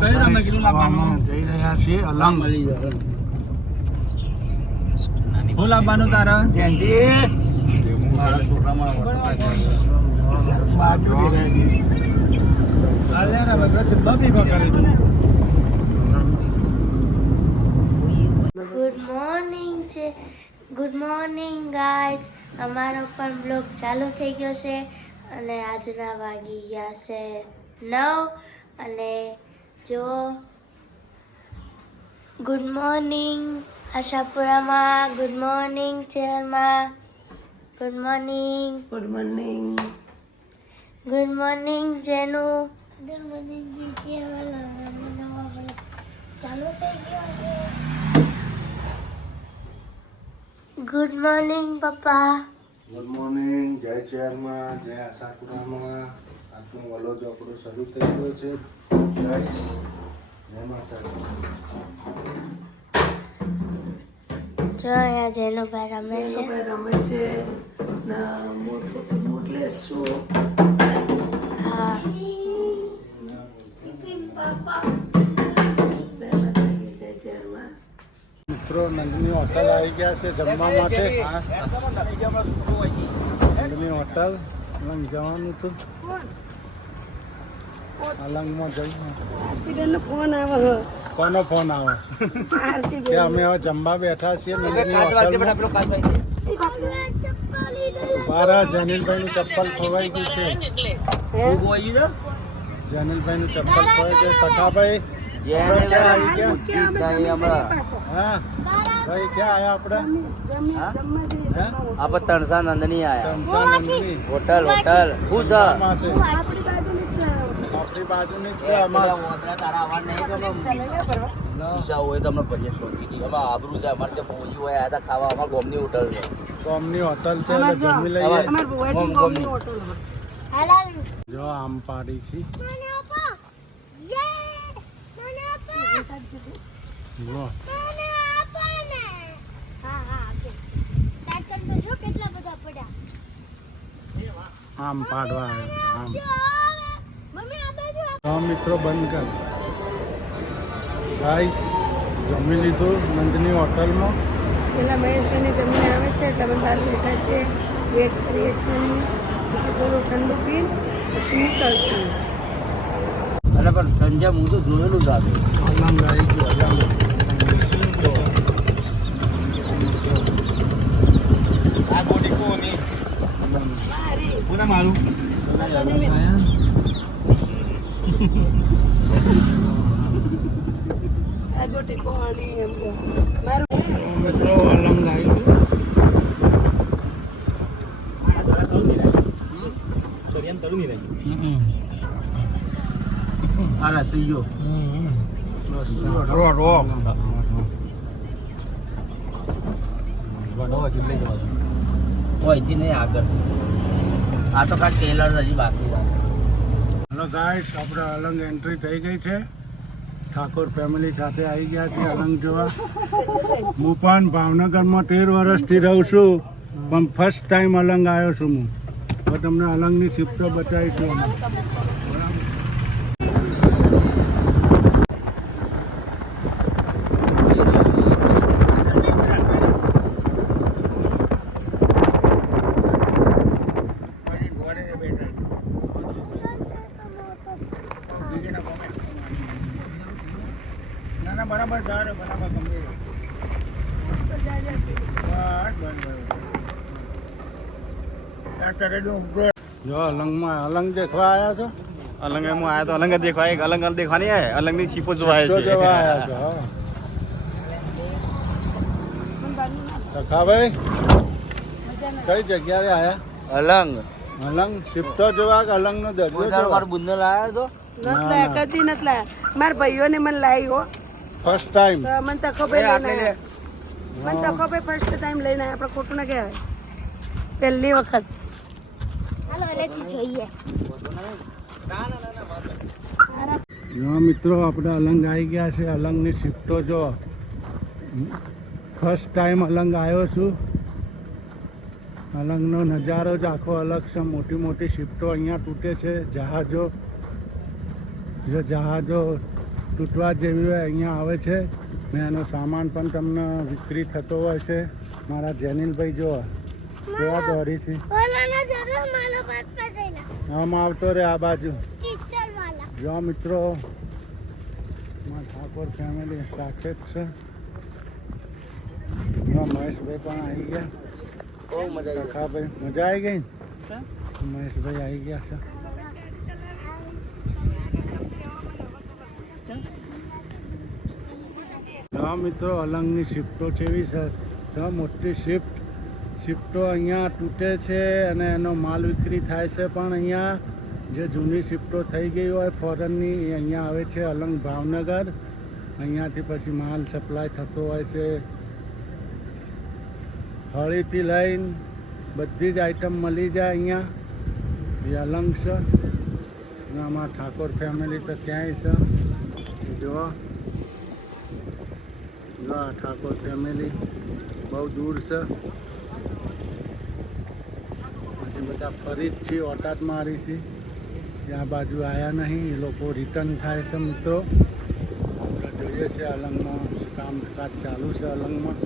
જઈ રહ્યા છીએ અલંગ. હું લાવવાનું તારા ગુડ મોર્નિંગ ગાઈસ. અમારો પણ બ્લોગ ચાલુ થઈ ગયો છે અને આજના વાગી ગયા છે 9 અને જો ગુડ મોર્નિંગ આશાપુરામાં, ગુડ મોર્નિંગ શહેરમાં, ગુડ મોર્નિંગ ગુડ મોર્નિંગ જેનુ, ગુડ મોર્નિંગ જી ચાલુ થઈ ગયો છે. ગુડ મોર્નિંગ પપ્પા. Good morning. જય ચેરમાં, જય આશાપુરામાં. આજનો વલો ચોપડો શરૂ થઈ ગયો છે. જય માતાજી. જો અહીંયા જેનુભાઈ રમે છે. હા મિત્રો નંદની હોટલ આવી ગયા છે જમવા માટે. નંદની હોટલ અલંગ જવાનું હતું. અલંગમાં જઈએ. કોનો ફોન આવે કે અમે હવે જમવા બેઠા છીએ નંદની હોટલમાં. મારા જનીલભાઈનું ચપ્પલ ખોવાઈ ગયું છે. જનીલભાઈનું ચપ્પલ ખોવાઈ ગયું. ટકાભાઈ હા ભાઈ ક્યાં આયા આપણે? તણસા નંદની તમસા નંદની હોટલ હું છે આપણી બાજુની જ છે. અમારા તારા અવાજ નહીં શીશા હોય તમને બજેટ શોધી અમે આબરું છે. અમારે ત્યાં પહોંચ્યું હોય આ ખાવા અમારા ગોમની હોટલ છે. કોમની હોટલ છે એટલે જમી લઈએ. જો આમ પાડી છે. જો આમ પાડવા આમ. હા મિત્રો બંધ કર. ગાઈસ જમી લીધું નંદની હોટલમાં. પેલા મહેશભાઈને જમીને આવે છે એટલે અમે બહાર બેઠા છે, વેટ કરીએ છીએ. પછી થોડું ઠંડુ પી પછી નીકળશું. એટલે પણ સંજય હું તો જોયેલું જ આવે. અલંગ આવી ગયું. અલંગ આ ગોટી કોની કોના મારું આ ગોટી કોણી એમ મારું મિત્રો અલંગ આવી ગયું. આ રસોઈયો કોઈથી નહીં આગળ. આ તો કાંઈ ટેલર હજી બાકી છે. હેલો ગાઈસ, આપણે અલંગ એન્ટ્રી થઈ ગઈ છે. ઠાકોર ફેમિલી સાથે આવી ગયા છે અલંગ જોવા. હું પણ ભાવનગરમાં 13 વર્ષથી રહું છું, પણ ફર્સ્ટ ટાઈમ અલંગ આવ્યો છું હું. તો તમને અલંગની શિફ્ટો બતાવીશું અમે. બરાબર બરાબર જો અલંગમાં અલંગ દેખવા આવ્યા છો? અલંગ હું આવ્યા તો અલંગ દેખવા અલંગ દેખવા નહીં આવ્યા. અલંગ ની સીપો જોવા આવ્યા છો. સખાભાઈ કઈ જગ્યાએ આયા? અલંગ અલંગ શિફ્ટો જોવા કે અલંગ નો દરિયો જોવા? બુંદો લાયા તો નથી લાયા, કદી નથી લાયા. મારા ભાઈઓને મને લાવી હો ફર્સ્ટ ટાઈમ. મને તો ખબર લઈને આવ્યા. મને તો ખબર ફર્સ્ટ ટાઈમ લઈને આવ્યા. આપણે ખોટું ના કહેવાય. પહેલી વખત મિત્રો આપણે અલંગ આવી ગયા છે. અલંગની શિફ્ટો જો ફર્સ્ટ ટાઈમ અલંગ આવ્યો છું. અલંગનો નજારો જ આખો અલગ છે. મોટી મોટી શિફ્ટો અહીંયા તૂટે છે. જહાજો તૂટવા જેવી હોય અહીંયા આવે છે ને એનો સામાન પણ તમને વિક્રી થતો હોય છે. મારા જેનિલભાઈ જો કેવા દોરી છે. આમ આવતો રે આ બાજુ જો મિત્રો ઠાકોર ફેમિલી સાથે જ છે. મહેશભાઈ પણ આવી ગયા. બહુ મજા આવી. ભાઈ મજા આવી ગઈ. મહેશભાઈ આવી ગયા છે. હા મિત્રો અલંગની શિફ્ટો જેવી છે મોટી શિફ્ટો અહીંયા તૂટે છે અને એનો માલ વિક્રી થાય છે. પણ અહીંયા જે જૂની શિફ્ટો થઈ ગઈ હોય ફોરેનની એ અહીંયા આવે છે અલંગ ભાવનગર. અહીંયાથી પછી માલ સપ્લાય થતો હોય છે. હળીથી લઈને બધી જ આઈટમ મળી જાય અહીંયા. એ અલંગ છે અને આમાં ઠાકોર ફેમિલી તો ક્યાંય છે. જો ઠાકોર ફેમિલી બહુ દૂર છે. પછી બધા ફરી જ છીએ ઓટાદ મારી છે. ત્યાં બાજુ આવ્યા નહીં. એ લોકો રિટર્ન થાય છે મિત્રો. આપણે જોઈએ છે અલંગમાં કામકાજ ચાલુ છે. અલંગમાં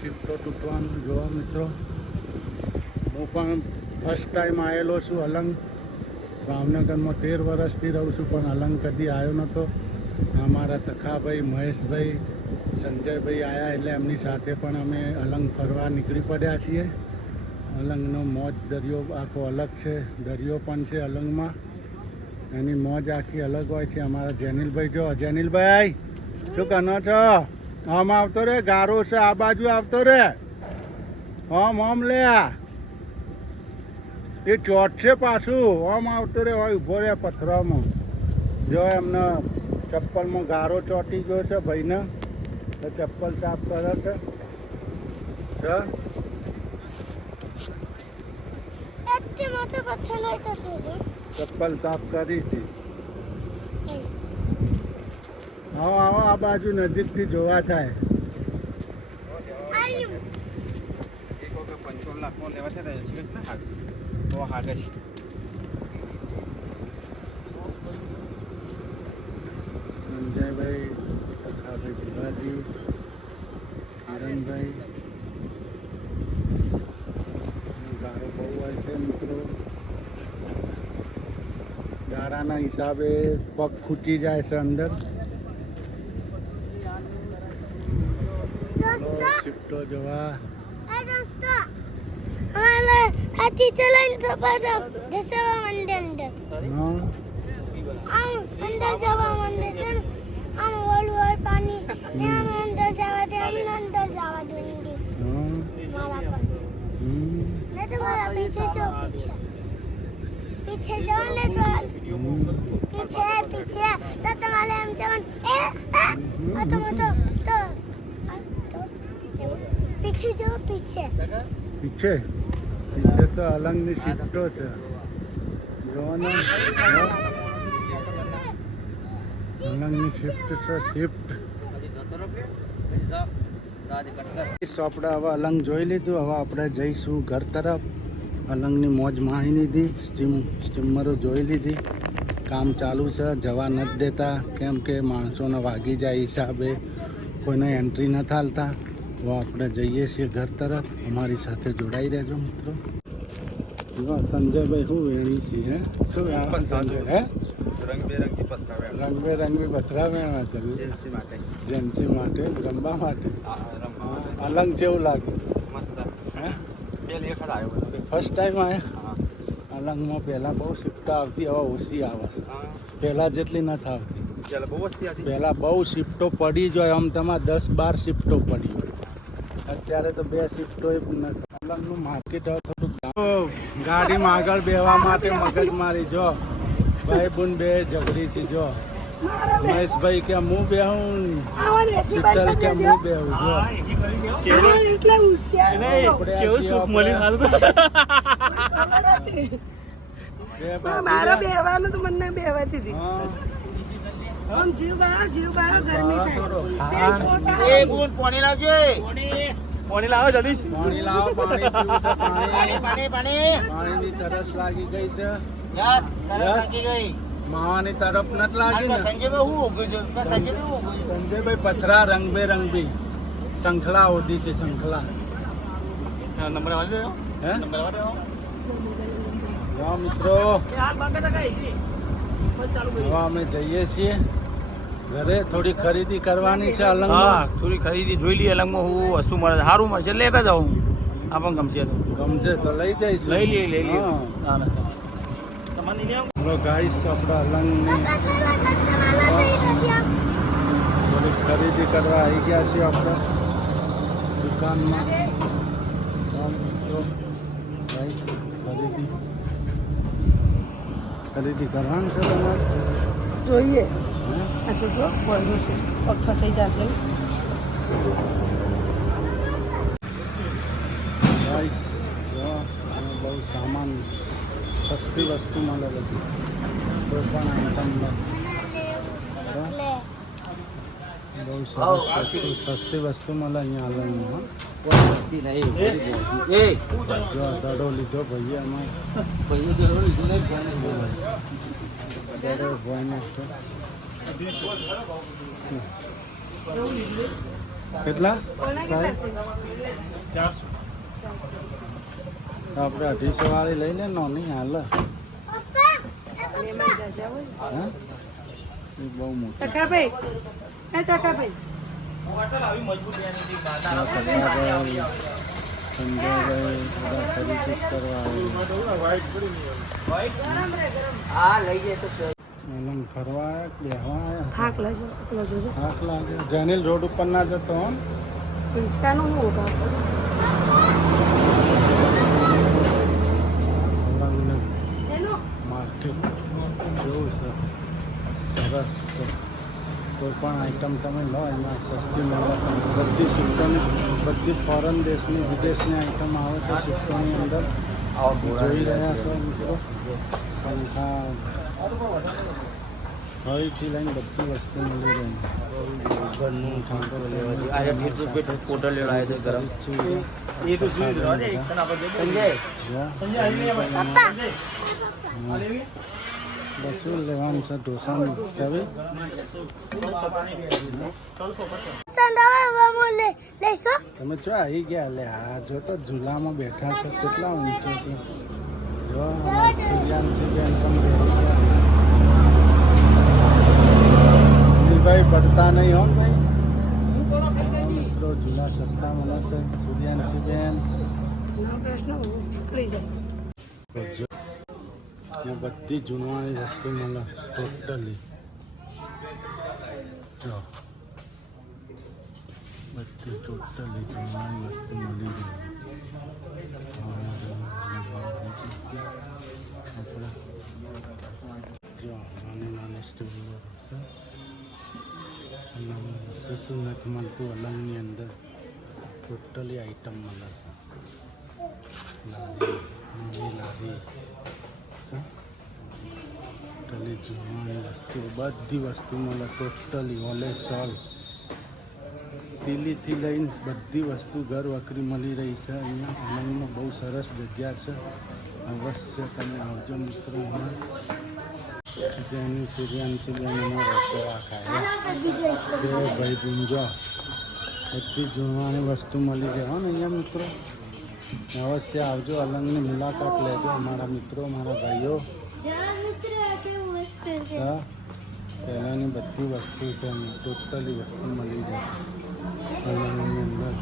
શિફ્ટો તૂટવાનું જોવા મિત્રો. હું પણ ફર્સ્ટ ટાઈમ આવેલો છું અલંગ. ભાવનગરમાં 13 વર્ષથી રહું છું પણ અલંગ કદી આવ્યો નહોતો. અમારા તખાભાઈ મહેશભાઈ સંજયભાઈ આવ્યા એટલે એમની સાથે પણ અમે અલંગ ફરવા નીકળી પડ્યા છીએ. અલંગનો મોજ દરિયો આખો અલગ છે. દરિયો પણ છે અલંગમાં. એની મોજ આખી અલગ હોય છે. અમારા જેનિલભાઈ જો જેનિલભાઈ શું કરો છો? આમ આવતો રે ગારો છે આ બાજુ આવતો રે. આમ લે એ ચોટ છે પાછું. આમ આવતો રે હોય ઊભો રે પથરામાં. જો એમને ચપ્પલમાં ગારો ચોટી ગયો છે ભાઈને તો ચપ્પલ સાફ કરે છે. ચપ્પલ સાફ કરી હતી. આવો આ બાજુ નજીકથી જોવા થાય. 55 લાખમાં લેવા છે તો હાગે છે. સંજયભાઈ તથાભાઈ ભીમાજી કિરણભાઈ ગારો બહુ હોય છે મિત્રો. ગારાના હિસાબે પગ ખૂટી જાય છે અંદર. શિફ્ટો જોવા હાથી ચલાવીને તો બધા ધસવા માંડે અંદર. અંદર જવા માંડે છે. આમ ઓલું હોય પાણી આમ અંદર જવા દે. આમ અંદર જવા દે. મારા પર ને તમારા પીછે જો પીછે જો ને પીછે તો તમારે એમ જવાનું તો પીછે જો પીછે તો અલંગની શિફ્ટો છે. જોવાનો અલંગની શિફ્ટ છે. શિફ્ટ આપણે હવે અલંગ જોઈ લીધું. હવે આપણે જઈશું ઘર તરફ. અલંગની મોજ માણી લીધી. સ્ટીમરો જોઈ લીધી. કામ ચાલુ છે. જવા નથી દેતા કેમ કે માણસોને વાગી જાય હિસાબે કોઈને એન્ટ્રી નથી હાલતા. તો આપણે જઈએ છીએ ઘર તરફ. અમારી સાથે જોડાઈ રહેજો મિત્રો. સંજયભાઈ શું વેણી છે હે? શું સંજય હે? રંગબેરંગી પથરા વેણા છે જેન્સી માટે રમવા માટે. અલંગ જેવું લાગે. હે ફર્સ્ટ ટાઈમ આવ્યા અલંગમાં? પહેલાં બહુ શિફ્ટો આવતી. હવે ઓછી આવે છે. પહેલાં જેટલી નથી આવતી. પહેલાં બહુ શિફ્ટો પડી જ હોય. આમ તમારે 10-12 શિફ્ટો પડી હોય. અત્યારે તો 2 શિફ્ટો નથી. અલંગનું માર્કેટ હવે થોડુંક ગાડીમાં આગળ બેવા માટે મગજમારી. જો ભાઈ બુન બે ઝઘડી છે. જો મહેશભાઈ કે હું બેહું, શીતલ કે હું બેહું. જો એટલા મારો બેહવાનું તો મને બેહવાતી હતી. આમ જીવ બાળા ગરમી થાય. પાણી લાવજો. પાણી લાવો જલ્દી. પાણી લાવો. પાણી પીવું છે. પાણીની તરસ લાગી ગઈ છે. માવાની તરફ નથી લાગી ને સંજયભાઈ હું ઉગ્યું છે સંજયભાઈ હું ઉગ્યું સંજયભાઈ પથરા રંગબેરંગી શંખલા હોતી છે શંખલા નંબર આવે હે નંબર આવે હા મિત્રો હવે અમે જઈએ છીએ ઘરે થોડી ખરીદી કરવાની છે અલંગ હા થોડી ખરીદી જોઈ લઈએ અલંગમાં હું વસ્તુ મળે સારું મળશે લેતા જાઉં આપણને ગમશે તો ગમશે તો લઈ જઈશું લઈ લઈએ હા. ના તમારે નહીં આવું બોલો ગાઈસ આપણા અલંગની થોડી ખરીદી કરવા આવી ગયા છીએ આપણે દુકાનમાં હા મિત્રો ગાઈસ ખરીદી કરવાનું છે તમારે જોઈએ હે? આ તો જો બોલનું છે પગ ફસાઈ જશે ગાઈસ જો આમાં બહુ સામાન સસ્તી વસ્તુ મળે બધી કોઈ પણ આઈટમ બહુ સરસ વસ્તુ સસ્તી વસ્તુ મળે અહીંયા અલંગમાં જો દડો લીધો ભાઈએ અમે દડો ભાઈને છે કેટલા સાહેબ આપણે 250 વાળી લઈ લે નાની હાલ મહેમાન જાજા હોય હે એ બહુ મોટી ટકાભાઈ એ ટકાભાઈ સંજયભાઈ બધા ખરીદી કરવા હા લઈ જાય તો અલંગ ફરવા આવ્યા કે બેહવા આવ્યા થાક લાગ્યો એકલો જોજો થાક લાગે જેનિલ રોડ ઉપર ના જતો હો ને? હિંચકાનું હું ઉભા અલંગનું એનો માર્કેટ જેવું છે સરસ છે કોઈ પણ આઈટમ તમે લો એમાં સસ્તી મળે બધી સિક્કોની બધી ફોરેન દેશની વિદેશની આઈટમ આવે છે સિક્કોની અંદર જોઈ રહ્યા છો મિત્રો પંખા ફળીથી લઈને બધી વસ્તુ મળી રહી ઘરનું કોટર લેવડાય છે ગરમ એ તો શું સંજય બધું લેવાનું છે ઢોસાનું ચાવી તમે જો આવી ગયા લે આ જો તો ઝૂલામાં બેઠા છો કેટલા ઊંચો છે જો પ્રિયાંશી બેન પણ બેસી ગયા ભાઈ પડતા નહીં હો ને ભાઈ મિત્રો ઝૂલા સસ્તા મળે છે સૂર્યાંશી બેન પ્રશ્ન પકડી જાય બધી જૂનવાણી વસ્તુ મળે ટોટલી જો બધી ટોટલી જૂનવાણી વસ્તુ મળી રહી આપણે જો નાની નાની સ્ટોરીઓ છે શું નથી મળતું અલંગની અંદર ટોટલી આઈટમ મળે છે લારી ટોટલી જૂનવાણી વસ્તુ બધી વસ્તુ મળે ટોટલી ઓલે સોલ તીલીથી લઈને બધી વસ્તુ ઘર વકરી મળી રહી છે અહીંયા અલંગમાં બહુ સરસ જગ્યા છે અવશ્ય તમે આવજો મિત્રો જેની સૂર્યાંશી બેનનો રસોડા ખાય બે ભાઈ ગુંજો બધી જૂનવાણી વસ્તુ મળી જાય હો ને અહીંયા મિત્રો અવશ્ય આવજો અલંગની મુલાકાત લેજો અમારા મિત્રો મારા ભાઈઓ હા પહેલાંની બધી વસ્તુ છે ટોટલી વસ્તુ મળી જાય અલંગની અંદર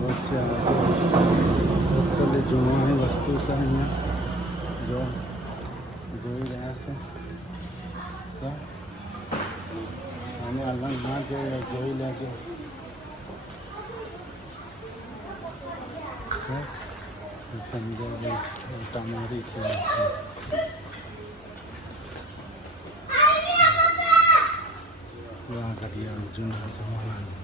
અવશ્ય આવજો ટોટલી જૂનવાણી વસ્તુ છે અહીંયા જો જોઈ રહ્યા છો અને અલંગ ના જોઈ લેજો સંજયભાઈ તમારી છે ઘડિયાળ જૂના જમાનાની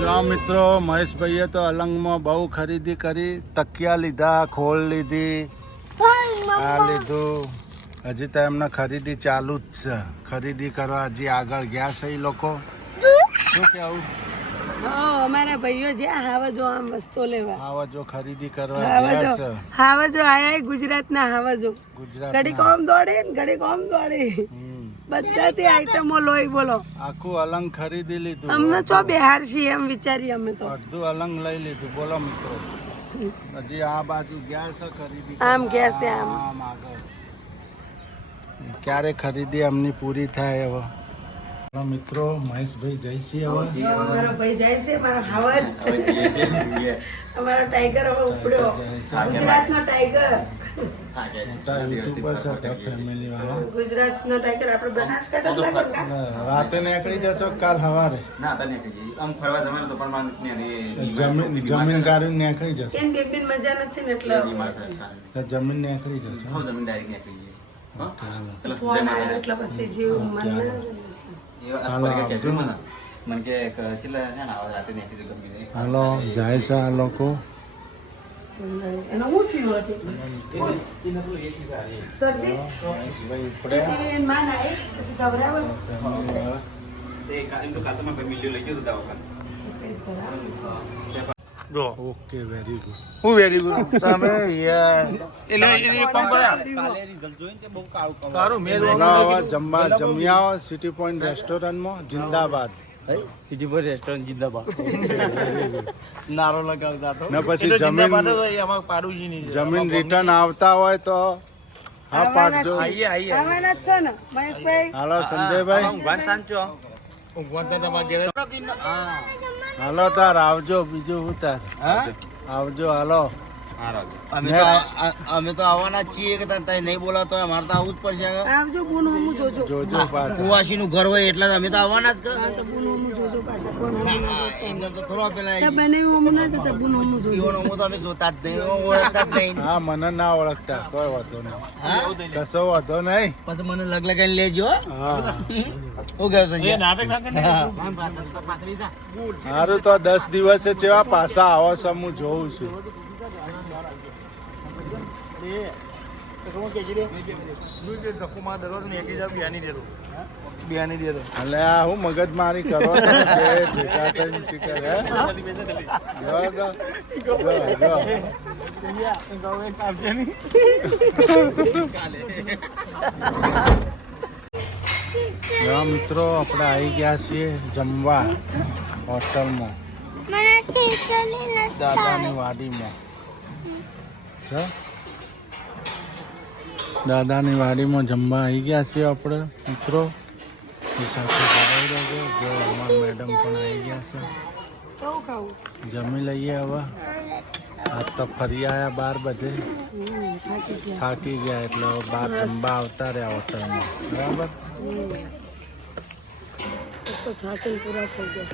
જો મિત્રો મહેશભાઈએ તો અલંગમાં બહુ ખરીદી કરી તકિયા લીધા ખોળ લીધી આ લીધું હજી તો એમને ખરીદી ચાલુ જ છે ખરીદી કરવા હજી આગળ ગયા છે એ લોકો શું કેવું હા અમારા ભાઈઓ જ્યાં હાવજો આમ વસ્તુ લેવા હાવજો ખરીદી કરવા હાવજો ગયા છે હાવજો આયા ગુજરાતના હાવજો ગુજરાત ઘડી કોમ દોડે ને ઘડી કોમ દોડે બધાથી આઈટમો લોહી બોલો આખું અલંગ ખરીદી લીધું અમને ચો બિહાર છીએ એમ વિચારીએ અમે તો અડધું અલંગ લઈ લીધું બોલો મિત્રો હજી આ બાજુ ગયા છે ખરીદી આમ ગયા છે આમ આમ આગળ ક્યારે ખરીદી અમની પૂરી થાય હવે ચાલો મિત્રો મહેશભાઈ જઈશી હવે મારો ભાઈ જાય છે મારો હાવજ અમારો ટાઈગર હવે ઉપડ્યો ગુજરાતનો ટાઈગર યુટ્યુબર છે ફેમિલી વાળા ગુજરાતનો ટાઈગર આપણે બનાસકાંઠા જ લાગે ને કાં? રાતે નીકળી જશો કાલ સવારે જમીન ગાડી નીકળી જશો એમ બેબીન મજા નથી ને એટલે જમીન નીકળી જશો ફોન આવ્યો એટલે પછી જેવું મન હાલો જાય છે આ લોકો એનો શું થયું હતું શરદી મહેશભાઈ ઉપડ્યા એની માં આવી પછી ગભરાવે ઓકે વેરી ગુડ હું વેરી ગુડ તમે યાર જમવા જમ્યા સિટી પોઈન્ટ રેસ્ટોરન્ટમાં જિંદાબાદ સિટી પર રેસ્ટોરન્ટ જિંદાબાદ નારો લગાવતા તો ને પછી જમીન રિટર્ન આવતા હોય તો હા પાડજો આવવાના જ છો ને મહેશભાઈ હાલો સંજયભાઈ હાલો તાર આવજો બીજું હું તાર આવજો હાલો અમે તો આવવાના જ છીએ કે તને નહીં બોલાતો હોય અમારે તો આવવું જ પડશે આવજો બુન હમું જોજો જોજો પાછા કુવાસી નું ઘર હોય એટલે અમે તો આવવાના જ હા તો બુન હમું જોજો પાછા કોણ હમું ના જોતા એમને તો થોડો પેલા તો બને હમું ના જોતા બુન હમું જોજો ઈવોનો હું તો અમે જોતા જ નહીં ઓળખતા જ નહીં હા મને ના ઓળખતા કોઈ વાંધો નહીં કશો વાંધો નહીં પછી મને લગ લગાઈને લેજો હા હું કહે સંજય સારું તો 10 દિવસે જેવા પાછા આવો છો હું જોઉં છું એટલે આ હું મગજ મારી કરો છો જે ભેગા થઈને શીખે હે? જો, જો, જો, જો. જો મિત્રો આપણે આવી ગયા છીએ જમવા હોટલમાં મને ખીચડી નથી દાદાની વાડીમાં છે દાદાની વાડીમાં જમવા આવી ગયા છીએ આપણે મિત્રો સાથે જોડાઈ રહેજો જો અમારા મેડમ પણ આવી ગયા છે કેવું ખાવું જમી લઈએ હવે આજ તો ફરી આવ્યા બહાર બધે થાકી ગયા એટલે હવે બહાર જમવા આવતા રહ્યા હોટલમાં બરાબર તો થાકી પૂરા થઈ ગયા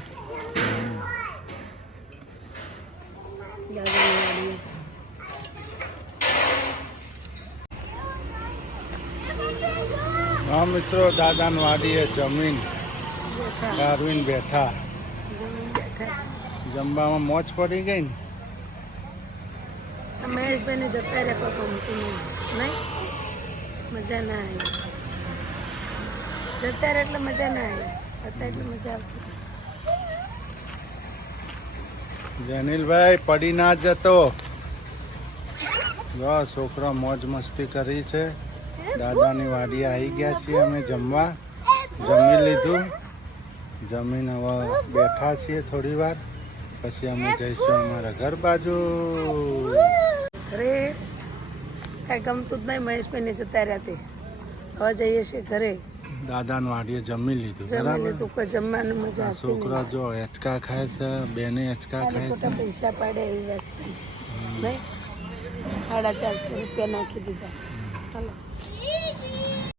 દાદાની વાડીએ. હા મિત્રો દાદાની વાડીએ જમીન કારવીને બેઠા જમવામાં મોજ પડી ગઈ ને મહેશભાઈને જતા રહે કોઈ ગમતું નહીં મજા ના આવી જતા રહે એટલે મજા ના આવી હતા એટલે મજા આવતી જનીલભાઈ પડી ના જતો જો છોકરા મોજ મસ્તી કરી છે દાદાની વાડીએ આવી ગયા છીએ અમે જમવા જમી લીધું જમીન હવે બેઠા છીએ થોડી વાર પછી અમે જઈશું અમારા ઘર બાજુ ઘરે કાંઈ ગમતું જ નહીં મહેશભાઈને જતા રહ્યા તે હવે જઈએ છીએ ઘરે દાદાની વાડીએ જમી લીધું જમીને બરાબર તું કોઈ જમવાનું મજા આવતી છોકરા જો હેચકા ખાય છે બેને હેચકા ખાય ખોટા છે પૈસા પાડે એવી વાત છે નહીં 450 રૂપિયા નાખી દીધા હાલો